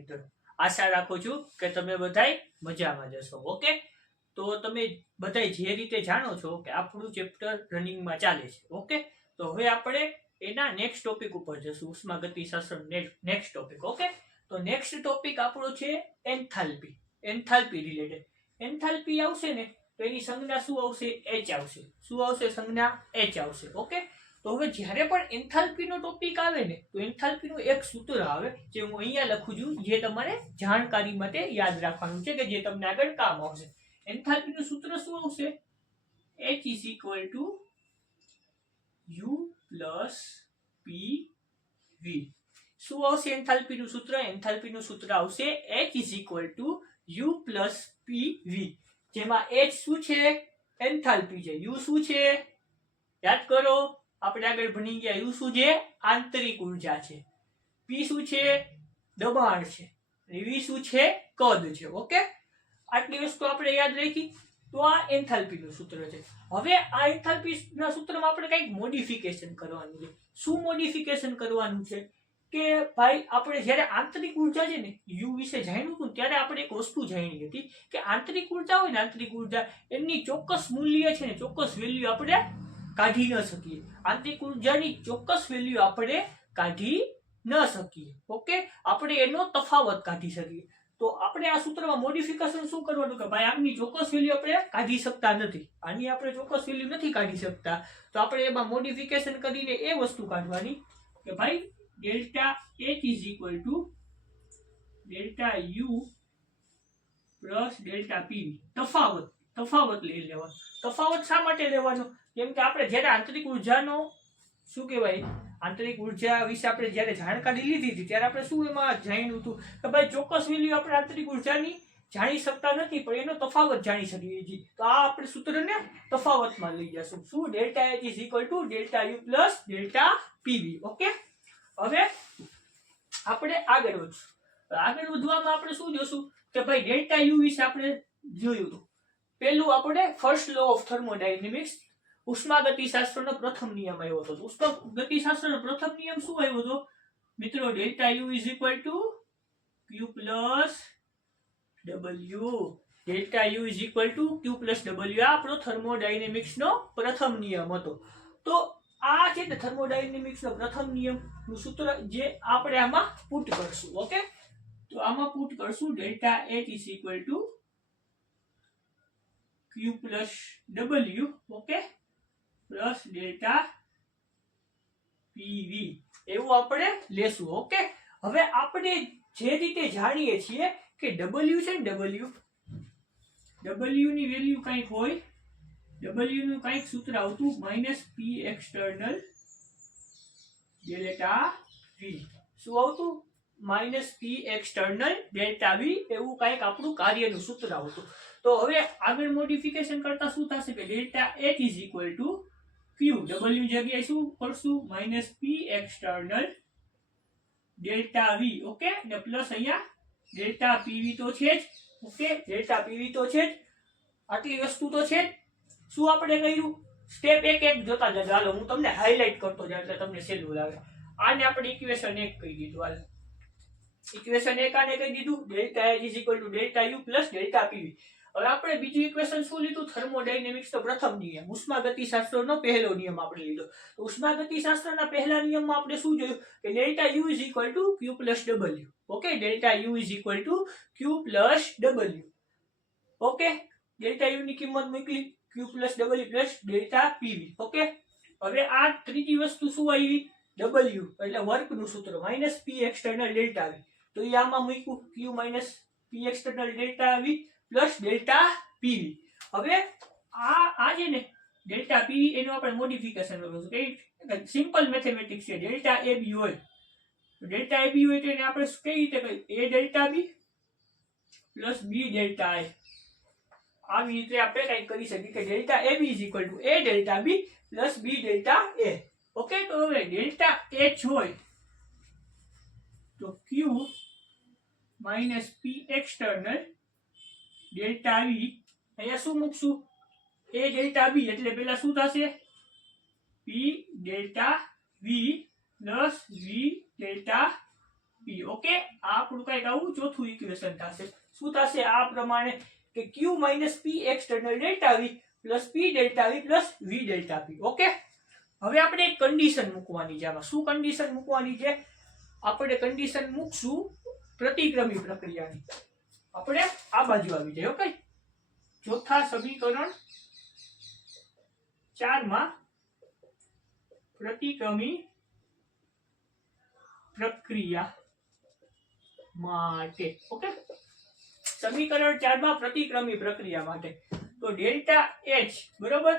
મિત્રો. આશા રાખું છું કે તમે બધાય મજામાં જશો. ઓકે, તો તમે બધાય જે રીતે જાણો છો કે આપણું ચેપ્ટર રનિંગમાં ચાલે છે. ઓકે, તો હવે આપણે એના નેક્સ્ટ ટોપિક ઉપર જશું, ઉષ્માગતિશાસ્ત્ર નેક્સ્ટ ટોપિક. ઓકે, તો નેક્સ્ટ ટોપિક આપણો છે એન્થાલ્પી. Enthalpy related. એન્થાલ્પી આવશે ને તો એની સંજ્ઞા શું આવશે? H આવશે. શું આવશે? સંજ્ઞા H આવશે. ઓકે, તો હવે જ્યારે પણ એન્થાલ્પીનો ટોપિક આવે ને તો એન્થાલ્પીનું એક સૂત્ર આવે જે હું અહીંયા લખું છું, જે તમારે જાણકારી માટે યાદ રાખવાનું છે કે જે તમને આગળ કામ આવશે. એન્થાલ્પીનું સૂત્ર શું આવશે? H is equal to U plus PV. શું આવશે એન્થાલ્પીનું સૂત્ર? એન્થાલ્પીનું સૂત્ર આવશે H is equal to U plus PV. જેમાં H શું છે? એન્થાલ્પી છે. U શું છે? યાદ કરો, આપણે આગળ ભણી ગયા. U શું છે? આંતરિક ઉર્જા છે. P શું છે? દબાણ છે. V શું છે? કદ છે. ઓકે, આટલી વસ્તુ આપણે યાદ રાખી. તો આ એન્થાલ્પીનું સૂત્ર છે. હવે આ એન્થાલ્પીના સૂત્રમાં આપણે કંઈક મોડિફિકેશન કરવાનું છે. શું મોડિફિકેશન કરવાનું છે? કે ભાઈ આપણે જ્યારે આંતરિક ઉર્જા છે ને U વિશે જાણ્યું હતું ત્યારે આપણે એક વસ્તુ જાણી હતી કે આંતરિક ઉર્જા હોય ને, આંતરિક ઉર્જા એમની ચોક્કસ મૂલ્ય છે ને, ચોક્કસ વેલ્યુ આપણે કાઢી ન શકીએ. આંતરિક ઉર્જાની ચોક્કસ વેલ્યુ આપણે કાઢી ન શકીએ. ઓકે, આપણે એનો તફાવત કાઢી શકીએ. તો આપણે આ સૂત્રમાં મોડિફિકેશન શું કરવાનું કે ભાઈ આની ચોક્કસ વેલ્યુ આપણે કાઢી શકતા નથી, આની આપણે ચોક્કસ વેલ્યુ નથી કાઢી શકતા, તો આપણે એમાં મોડિફિકેશન કરીને એ વસ્તુ કાઢવાની કે ભાઈ delta H is equal to delta U plus delta PV. તફાવત લઈ લેવાનો. તફાવત શા માટે લેવાનો? કેમ કે આપણે જ્યારે આંતરિક ઉર્જાનો શું કહેવાય, આંતરિક ઉર્જા વિશે આપણે જ્યારે જાણકારી લીધી હતી ત્યારે આપણે શું એમાં જાણ્યું હતું કે ભાઈ ચોક્કસ વેલ્યુ આપણે આંતરિક ઉર્જાની જાણી શકતા નથી, પણ એનો તફાવત જાણી શકીએ છીએ. તો આ આપણે સૂત્રને તફાવતમાં લઈ જશું. શું? Delta H is equal to delta U plus delta PV. Okay, હવે આપણે આગળ વધશું. આગળ વધવામાં આપણે શું જોશું કે ભાઈ ડેલ્ટા U વિશે આપણે જોયું હતું. પહેલું આપણે ફર્સ્ટ લો ઓફ થર્મોડાયનેમિક્સ, ઉષ્માગતિશાસ્ત્રનો પ્રથમ નિયમ આવ્યો હતો. ઉષ્માગતિશાસ્ત્રનો પ્રથમ નિયમ શું આવ્યો હતો મિત્રો? Delta U is equal to Q plus W. Delta U is equal to Q plus W. આ આપણો થર્મોડાયનેમિક્સનો પ્રથમ નિયમ હતો. તો આ છે ને થર્મોડાયનેમિક્સનો પ્રથમ નિયમનું સૂત્ર જે આપણે આમાં પુટ કરશું. ઓકે, તો આમાં પુટ કરશું delta H is equal to Q plus W. Okay, plus delta PV એવું આપણે લેશું. ઓકે, હવે આપણે જે રીતે જાણીએ છીએ કે W છે ને, W ની વેલ્યુ કંઈક હોય, W નું કંઈક સૂત્ર આવતું -P external ડેલ્ટા V. શું આવતું? -P external ડેલ્ટા V એવું કંઈક આપણું કાર્યનું સૂત્ર આવતું. તો હવે આગળ મોડિફિકેશન કરતા શું થશે કે delta H is equal to Q, W જગ્યાએ શું કરશું? -P external delta V. Okay, ને પ્લસ અહીંયા ડેલ્ટા PV તો છે જ. ઓકે, ડેલ્ટા PV તો છે જ. આટલી વસ્તુ તો છે જ. શું આપણે કર્યું? સ્ટેપ એક એક જોતા જજો. હાલો હું તમને હાઇલાઇટ કરતો જાઉં એટલે તમને સહેલું લાગે. આને આપણે ઇક્વેશન 1 કહી દીધું. હાલ ઇક્વેશન 1 આને કહી દીધું delta H is equal to delta U plus delta PV. હવે આપણે બીજું ઇક્વેશન શું લીધું? થર્મોડાયનેમિક્સનો પ્રથમ નિયમ, ઉષ્માગતિશાસ્ત્રનો પહેલો નિયમ આપણે લીધો. તો ઉષ્માગતિશાસ્ત્રના પહેલા નિયમમાં આપણે શું જોયું કે delta U is equal to Q plus W. Okay, delta U is equal to Q plus W. Okay, delta U ની કિંમત મૂકી Q plus W plus delta PV. Okay, હવે આ ત્રીજી વસ્તુ શું આવી? W એટલે વર્કનું સૂત્ર -P external ડેલ્ટા V. તો એ આમાં મૂક્યું Q minus P external delta V plus delta PV. હવે આ છે ને ડેલ્ટા PV એનું આપણે મોડિફિકેશન કરીશું. કે સિમ્પલ મેથેમેટિક્સ છે. ડેલ્ટા AB હોય તો ડેલ્ટા AB હોય તો એને આપણે કઈ રીતે કહીએ? A delta B plus B delta A. આવી રીતે આપણે કંઈક કરી શકીએ કે delta AB is equal to A delta B plus B delta A. Okay, તો હવે ડેલ્ટા H હોય તો Q minus P external delta V. અહીંયા શું મૂકશું? A ડેલ્ટા B એટલે પહેલા શું થશે? P delta V plus V delta P પી. ઓકે, આ આપણું કઈક આવું ચોથું ઇક્વેશન થશે. શું થશે આ પ્રમાણે કે ક્યુ માઇનસ પી એક્સટર્નલ ડેલ્ટા વી પ્લસ પી ડેલ્ટા વી પ્લસ વી ડેલ્ટા પી. ઓકે, હવે આપણે એક કન્ડિશન મૂકવાની છે આમાં. શું કન્ડિશન મૂકવાની છે? આપણે કન્ડિશન મૂકશું પ્રતિક્રમી પ્રક્રિયાની. આપણે આ બાજુ આવી જાય. ઓકે, ચોથા સમીકરણ 4 માં પ્રતિક્રમી પ્રક્રિયા માટે. ઓકે, સમીકરણ 4 માં પ્રતિક્રમી પ્રક્રિયા માટે તો ડેલ્ટા એચ બરોબર.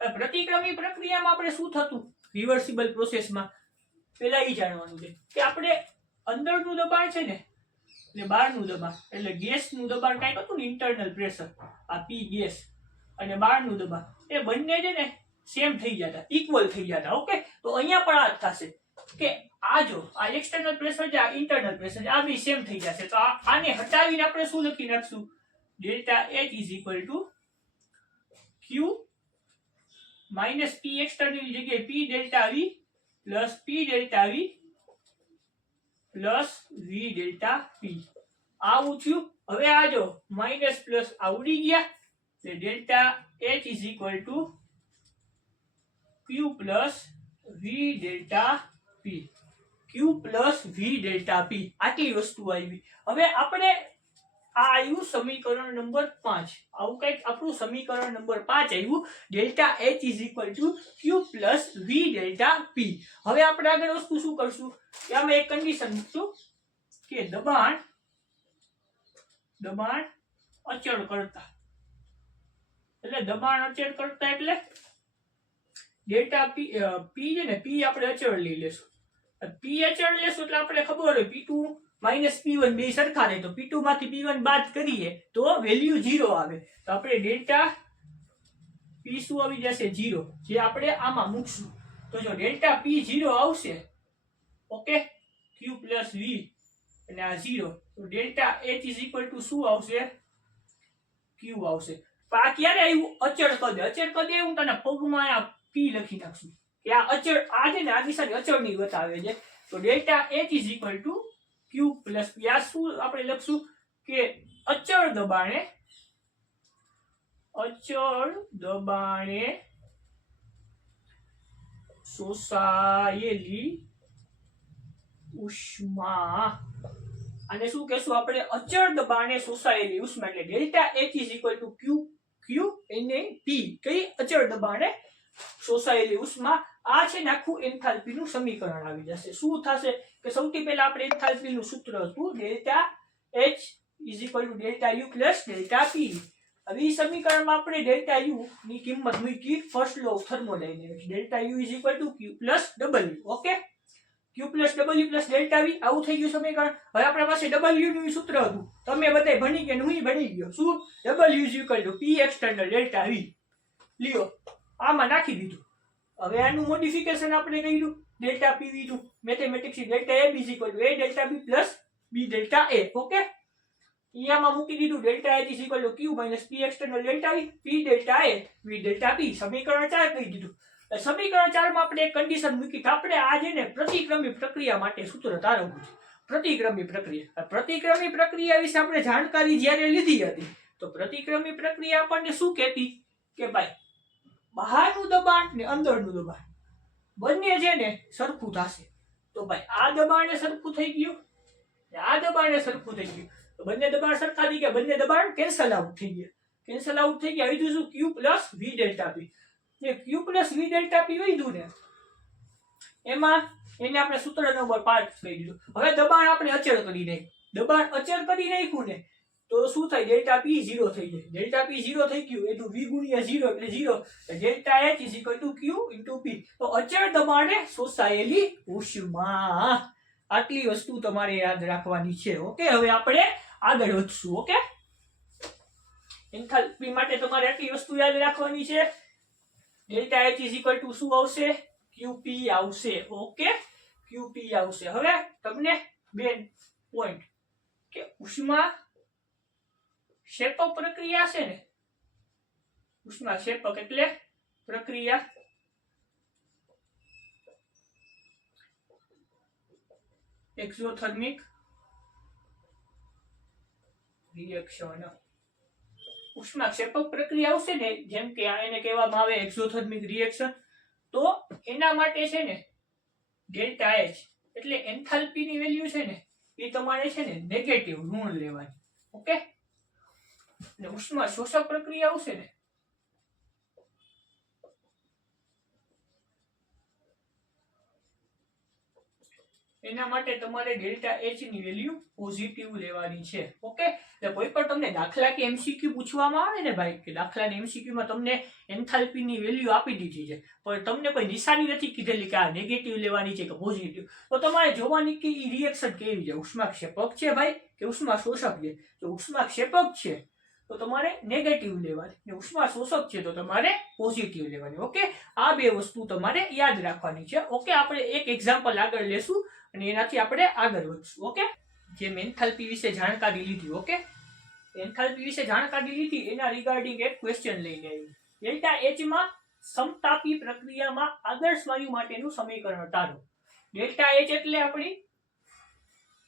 પ્રતિક્રમી પ્રક્રિયામાં આપણે શું થતું રિવર્સિબલ પ્રોસેસમાં પેલા એ જાણવાનું છે કે આપણે અંદરનું દબાણ છે ને એટલે બહારનું દબાણ એટલે ગેસનું દબાણ કાંઈક હતું ને ઇન્ટરનલ પ્રેશર આ પી ગેસ અને બહારનું દબાણ એ બંને છે ને સેમ થઈ જતા, ઇક્વલ થઈ જતા. ઓકે, તો અહીંયા પણ આ થશે કે આ જો આ એક્સટર્નલ પ્રેશર છે, આ ઇન્ટરનલ પ્રેશર આ બી સેમ થઈ જશે. તો આને હટાવીને આપણે શું લખી નાખશું? Delta H is equal to Q minus P external જગ્યાએ પી ડેલ્ટા વી પ્લસ પી ડેલ્ટા વી પ્લસ વી ડેલ્ટા પી. આવું થયું. હવે આ જો માઇનસ પ્લસ આ ઉડી ગયા એટલે delta H is equal to Q plus V delta P. Q plus V delta P આટલી વસ્તુ આવી. હવે આપણે આ આવ્યું સમીકરણ નંબર 5. આવું કંઈક આપણું સમીકરણ નંબર 5 આવ્યું. Delta H is equal to Q plus V delta P. હવે આપણે આગળ વસ્તુ શું કરશું કે આમાં એક કન્ડિશન મૂકશું કે દબાણ અચળ કરતા એટલે દબાણ અચળ કરતા એટલે ડેલ્ટા પી છે ને પી આપણે અચળ લઈ લેશું. પી અચળ લેશું એટલે આપણે ખબર હોય P2 માઇનસ P1 બે સરખા રહે તો P2 માંથી P1 બાદ કરીએ તો વેલ્યુ 0 આવે. તો આપણે ડેલ્ટા P શું આવી જશે 0, જે આપણે આમાં મૂકશું. તો જો ડેલ્ટા P 0 આવશે ઓકે Q પ્લસ V અને આ 0 તો delta H is equal two શું આવશે? Q આવશે. પણ આ ક્યારે આવ્યું? અચળ પદ. અચળ પદ એવું તને પગમાં આ P લખી નાખશું કે આ અચળ આ છે ને આ દિશાની અચળની બતાવે છે. તો delta H is equal to Q plus P. આ શું આપણે લખશું કે અચળ દબાણે શોષાયેલી ઉષ્મા. આને શું કહેશું આપણે? અચળ દબાણે શોષાયેલી ઉષ્મા. એટલે delta H is equal to Q અને P. કઈ? અચળ દબાણે શોષાયેલી ઉષ્મા. આ છે ને આખું એન્થાલ્પી નું સમીકરણ આવી જશે. શું થશે કે સૌથી પહેલા આપણે એન્થાલ્પી નું સૂત્ર હતું delta H is equal to delta U plus delta P. હવે એ સમીકરણમાં આપણે ડેલ્ટા U ની કિંમત મૂકી first law of thermodynamics. Delta U is equal to Q plus W. Okay, Q plus W plus delta V. આવું થઈ ગયું સમીકરણ. હવે આપણા પાસે W નું સૂત્ર હતું. તમે બધા ભણી ગયા, હું ભણી ગયો. શું? W is equal two P external delta V. લ્યો આમાં નાખી દીધું. હવે આનું મોડિફિકેશન આપણે કર્યું ડેલ્ટા પીવી નું mathematics delta A is equal two a delta B plus B delta A. Okay, અહીંયામાં મૂકી દીધું delta H is equal to Q minus P external delta V P delta A V delta પી. સમીકરણ 4 કહી દીધું. સમીકરણ 4 માં આપણે એક કન્ડિશન મૂકી કે આપણે આ જે ને પ્રતિક્રમી પ્રક્રિયા માટે સૂત્ર તારવવું છે. પ્રતિક્રમી પ્રક્રિયા. પ્રતિક્રમી પ્રક્રિયા વિશે આપણે જાણકારી જ્યારે લીધી હતી તો પ્રતિક્રમી પ્રક્રિયા આપણને શું કહેતી કે ભાઈ બહારનું દબાણ ને અંદરનું દબાણ બંને છે ને સરખું થશે. તો ભાઈ આ દબાણે સરખું થઈ ગયું, આ દબાણે સરખું થઈ ગયું. તો બંને દબાણ સરખા થઈ ગયા, બંને દબાણ કેન્સલ આઉટ થઈ ગયા. કેન્સલ આઉટ થઈ ગયા. આવી શું? Q plus V delta P. જે Q plus V delta P વધ્યું ને એમાં એને આપણે સૂત્ર નંબર 5 કહી દીધું. હવે દબાણ આપણે અચળ કરી નાખ્યું. દબાણ અચળ કરી નાખ્યું ને તો શું થાય? ડેલ્ટા P 0 થઈ જાય. ડેલ્ટા P 0 થઈ ગયું એટલે V ગુણ્યા 0 એટલે 0. Delta H is equal to Q into P. તો અચળ દબાણે શોષાયેલી ઉષ્મા. આટલી વસ્તુ તમારે યાદ રાખવાની છે. ઓકે, હવે આપણે આગળ વધશું. ઓકે, એન્થાલ્પી માટે તમારે આટલી વસ્તુ યાદ રાખવાની છે. Delta H is equal two શું આવશે? QP આવશે. ઓકે, QP આવશે. હવે તમને બે પોઈન્ટ કે ઉષ્મા ક્ષેપક પ્રક્રિયા છે ને, ઉષ્મા ક્ષેપક એટલે પ્રક્રિયા એક્ઝોથર્મિક રિએક્શન ઉષ્માક્ષેપક પ્રક્રિયા આવશે ને, જેમ કે એને કહેવામાં આવે એક્ઝોથર્મિક રિએક્શન, તો એના માટે છે ને ડેલ્ટા એચ એટલે એન્થાલ્પી ની વેલ્યુ છે ને એ તમારે છે ને નેગેટિવ ઋણ લેવાની. ઓકે, અને ઉષ્મા શોષક પ્રક્રિયા આવશે ને એના માટે તમારે ડેલ્ટા એચ ની વેલ્યુ પોઝિટિવ લેવાની છે. ઓકે, એટલે કોઈ પણ તમને દાખલા કે એમસીક્યુ પૂછવામાં આવે ને ભાઈ, કે દાખલા ને એમસીક્યુ માં તમને એન્થાલ્પી ની વેલ્યુ આપી દીધી છે, પણ તમને કોઈ નિશાની નથી કીધેલી કે આ નેગેટિવ લેવાની છે કે પોઝિટિવ, તો તમારે જોવાની કે એ રિએક્શન કેવી છે, ઉષ્માક્ષેપક છે ભાઈ કે ઉષ્મા શોષક છે. જો ઉષ્માક્ષેપક છે તો તમારે નેગેટિવ લેવાની, ને ઉષ્મા શોષક છે તો તમારે પોઝિટિવ લેવાની. ઓકે, આ બે વસ્તુ તમારે યાદ રાખવાની છે. ઓકે, આપણે એક એક્ઝામ્પલ આગળ લેશું અને એનાથી આપણે આગળ વધશું. ઓકે, જે એન્થાલ્પી વિશે જાણકારી લીધી, ઓકે, એન્થાલ્પી વિશે જાણકારી લીધી એના રિગાર્ડિંગ એક ક્વેશ્ચન લઈને આવ્યું. ડેલ્ટા એચ માં સમતાપી પ્રક્રિયામાં આદર્શ વાયુ માટેનું સમીકરણ તારો. ડેલ્ટા એચ એટલે આપણી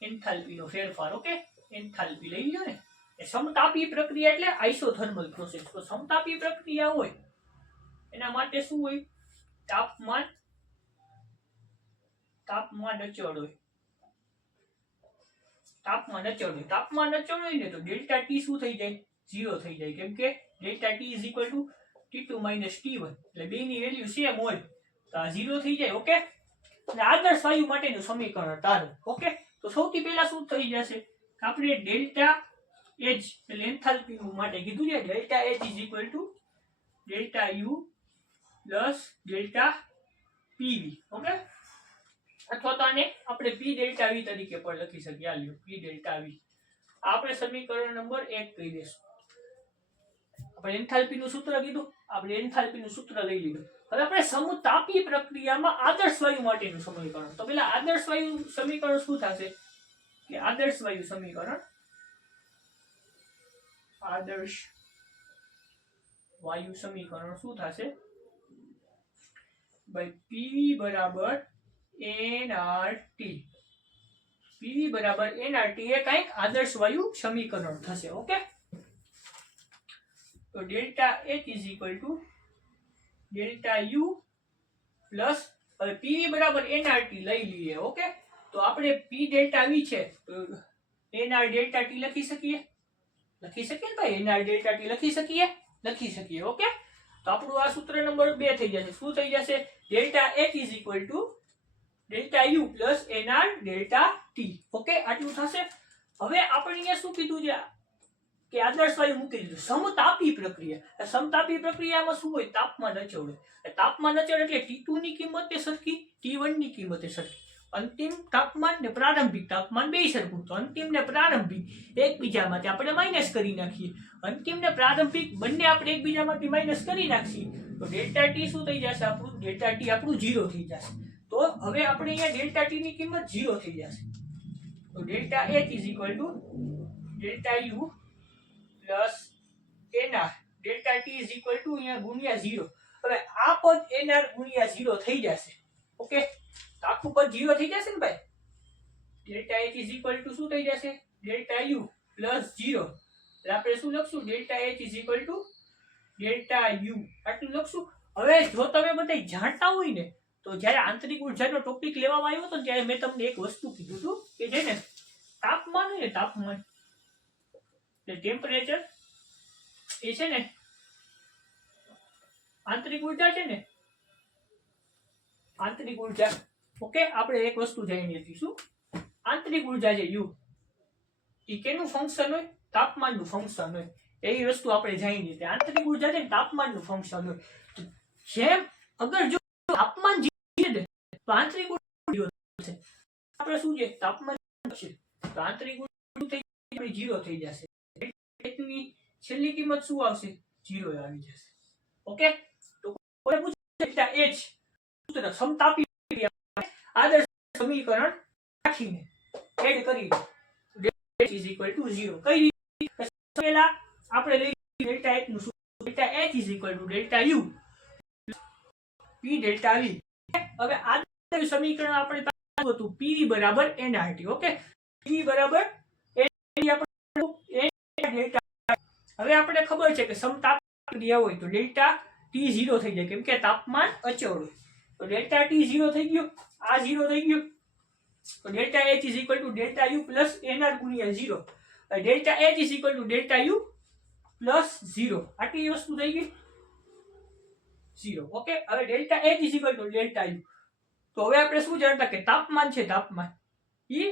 એન્થાલ્પી નો ફેરફાર. ઓકે, એન્થાલ્પી લઈ લ્યો ને. સમતાપી પ્રક્રિયા એટલે આઇસોથર્મલ પ્રોસેસ. તો સમતાપી પ્રક્રિયા હોય એના માટે શું હોય? તાપમાન અચળ હોય. તાપમાન અચળ હોય ને તો ડેલ્ટા ટી શું થઈ જાય? 0 થઈ જાય. કેમ કે delta T is equal two T2 minus T1, એટલે બે ની વેલ્યુ સેમ હોય તો આ 0 થઈ જાય. ઓકે, અને આદર્શ વાયુ માટેનું સમીકરણ તારો. ઓકે, તો સૌથી પહેલા શું થઈ જશે? આપણે ડેલ્ટા એચ એટલે એન્થાલ્પી માટે કીધું છે, delta H is equal to delta you plus delta PV. Okay, અથવા તો આને આપણે પી ડેલ્ટા વી તરીકે પણ લખી શકીએ. આ લ્યો પી ડેલ્ટા વી. આપણે સમીકરણ નંબર 1 કહી દેશું. આપણે એન્થાલ્પી નું સૂત્ર કીધું, આપણે એન્થાલ્પી નું સૂત્ર લઈ લીધું. હવે આપણે સમતાપી પ્રક્રિયામાં આદર્શ વાયુ માટેનું સમીકરણ. તો પેલા આદર્શ વાયુ સમીકરણ શું થશે? કે આદર્શ વાયુ સમીકરણ, આદર્શ વાયુ સમીકરણ શું થશે? ભાઈ પીવી બરાબર nRT. પીવી બરાબર nRT એ કંઈક આદર્શ વાયુ સમીકરણ થશે. ઓકે, તો delta H is equal to delta U plus, હવે પીવી બરાબર nRT લઈ લઈએ. ઓકે, તો આપણે P ડેલ્ટા V છે તો nR ડેલ્ટા T લખી શકીએ ને ભાઈ? nR ડેલ્ટા T લખી શકીએ. ઓકે, તો આપણું આ સૂત્ર નંબર 2 થઈ જશે. શું થઈ જશે? Delta H is equal to delta U plus nR delta T. Okay, આટલું થશે. હવે આપણે અહીંયા શું કીધું છે કે આદર્શ વાયુ મૂકી દીધું. સમતાપી પ્રક્રિયા, સમતાપી પ્રક્રિયામાં શું હોય? તાપમાન અચળ હોય. તાપમાન અચળ એટલે T2 ની કિંમત એ સરખી, T1 ની કિંમત એ સરખી. અંતિમ તાપમાન ને પ્રારંભિક તાપમાન બે સરખું. તો અંતિમ ને પ્રારંભિક એકબીજામાંથી આપણે માઇનસ કરી નાખીએ. અંતિમ ને પ્રારંભિક બંને આપણે એકબીજામાંથી માઇનસ કરી નાખીએ તો ડેલ્ટા ટી શું થઈ જશે? આપણું ડેલ્ટા ટી આપણું 0 થઈ જશે. તો હવે આપણે અહીંયા ડેલ્ટા ટી ની કિંમત 0 થઈ જશે. તો delta H is equal to delta U plus nR delta T is equal two અહીંયા ગુણ્યા 0. હવે આ પદ nR ગુણ્યા 0 થઈ જશે. ઓકે, તો આખું પદ 0 થઈ જશે ને ભાઈ? Delta H is equal two શું થઈ જશે? Delta U plus 0. એટલે આપણે શું લખશું? Delta H is equal to delta U આટલું લખશું. હવે જો તમે બધા જાણતા હોય ને તો જ્યારે આંતરિક ઉર્જાનો ટોપિક લેવામાં આવ્યો હતો ત્યારે મેં તમને એક વસ્તુ કીધું હતું કે જેને તાપમાન હોય ને, તાપમાન એટલે ટેમ્પરેચર એ છે ને આંતરિક ઉર્જા છે ને, આંતરિક ઉર્જા. ઓકે, આપણે એક વસ્તુ જાણી હતી. શું? આંતરિક ઉર્જા છે U, એ કેનું ફંક્શન હોય? તાપમાનનું ફંક્શન હોય. એવી વસ્તુ આપણે જાણી હતી. આંતરિક ઉર્જા છે ને તાપમાનનું ફંક્શન હોય. જેમ અગર જો તાપમાન તો આંતરિક ઉર્જા છે. આપણે શું છે? તાપમાન છે તો આંતરિક ઉર્જા 0 થઈ જશે. ની છેલ્લી કિંમત શું આવશે? 0 આવી જશે. ઓકે, તો કોઈ પૂછે ડેલ્ટા H સૂત્ર સમતાપી આદર્શ સમીકરણ રાખીને એડ કરી delta H is equal two 0. કઈ રીતે? પહેલા આપણે લઈ ડેલ્ટા H નું સૂત્ર. Delta H is equal to delta U P delta V. હવે આ સમીકરણ આપણે હતું પીવી બરાબર એનઆરટી. ઓકે, પીવી બરાબર હવે આપણે ખબર છે કે સમતાપ ક્રિયા હોય તો ડેલ્ટા ટી 0 થઈ જાય, કેમ કે તાપમાન અચળ હોય. તો ડેલ્ટા ટી 0 થઈ ગયો, આ 0 થઈ ગયો, તો delta H is equal to delta you plus NR ગુણ્યા 0. Delta H is equal to delta you plus 0. આટલી વસ્તુ થઈ ગઈ 0. ઓકે, હવે delta H is equal to delta you. તો હવે આપણે શું જાણતા કે તાપમાન છે, તાપમાન ઈ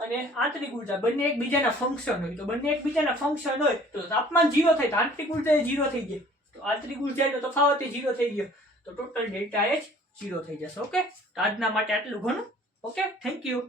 અને આંતરિક ઉર્જા બંને એકબીજાના ફંક્શન હોય. તો બંને એકબીજાના ફંક્શન હોય તો તાપમાન 0 થાય તો આંતરિક ઉર્જા 0 થઈ ગઈ. તો આંતરિક ઉર્જાનો તફાવત 0 થઈ ગયો, તો ટોટલ ડેલ્ટા એચ 0 થઈ જશે. ઓકે, તો આજના માટે આટલું ઘણું. Okay, thank you.